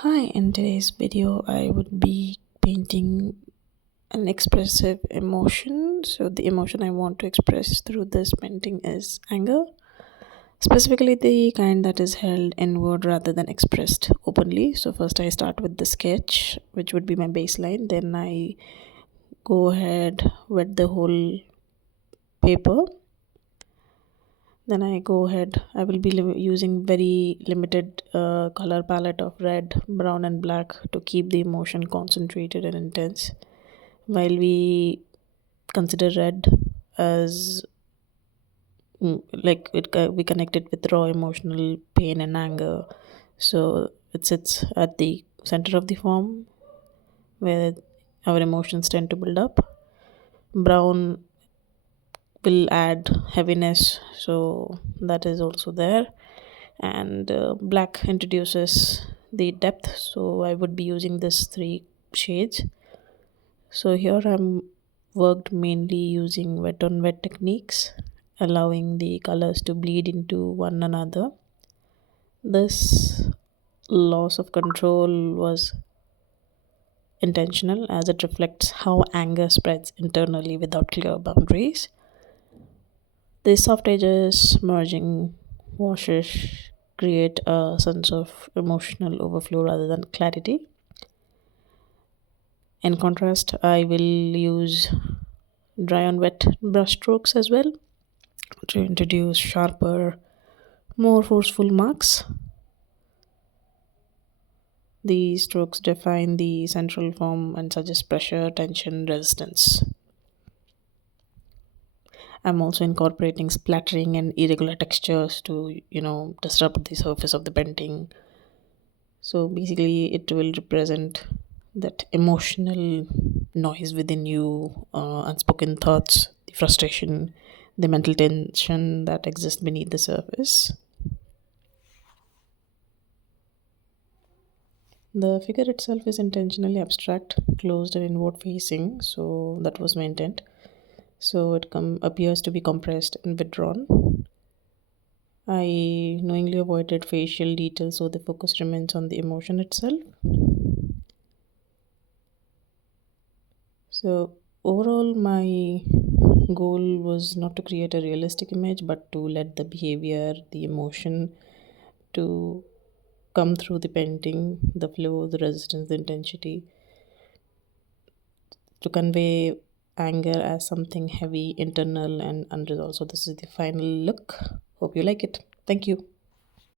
Hi, in today's video, I would be painting an expressive emotion. So, the emotion I want to express through this painting is anger, specifically the kind that is held inward rather than expressed openly. So, first I start with the sketch, which would be my baseline. Then I go ahead with the whole paper. Then I go ahead. I will be using very limited color palette of red, brown, and black to keep the emotion concentrated and intense. While we consider red as we connect it with raw emotional pain and anger, so it sits at the center of the form where our emotions tend to build up. Brown will add heaviness, so that is also there. And black introduces the depth, so I would be using this three shades. So here I'm worked mainly using wet on wet techniques, allowing the colors to bleed into one another. This loss of control was intentional as it reflects how anger spreads internally without clear boundaries. The soft edges merging washes create a sense of emotional overflow rather than clarity. In contrast, I will use dry on wet brush strokes as well to introduce sharper, more forceful marks. These strokes define the central form and suggest pressure, tension, resistance. I'm also incorporating splattering and irregular textures to, disrupt the surface of the painting. So basically, it will represent that emotional noise within you, unspoken thoughts, the frustration, the mental tension that exists beneath the surface. The figure itself is intentionally abstract, closed, and inward facing, so that was my intent. So it appears to be compressed and withdrawn. I knowingly avoided facial details so the focus remains on the emotion itself. So, overall, my goal was not to create a realistic image but to let the behavior, the emotion to come through the painting, the flow, the resistance, the intensity, to convey anger as something heavy, internal, and unresolved. So, this is the final look. Hope you like it. Thank you.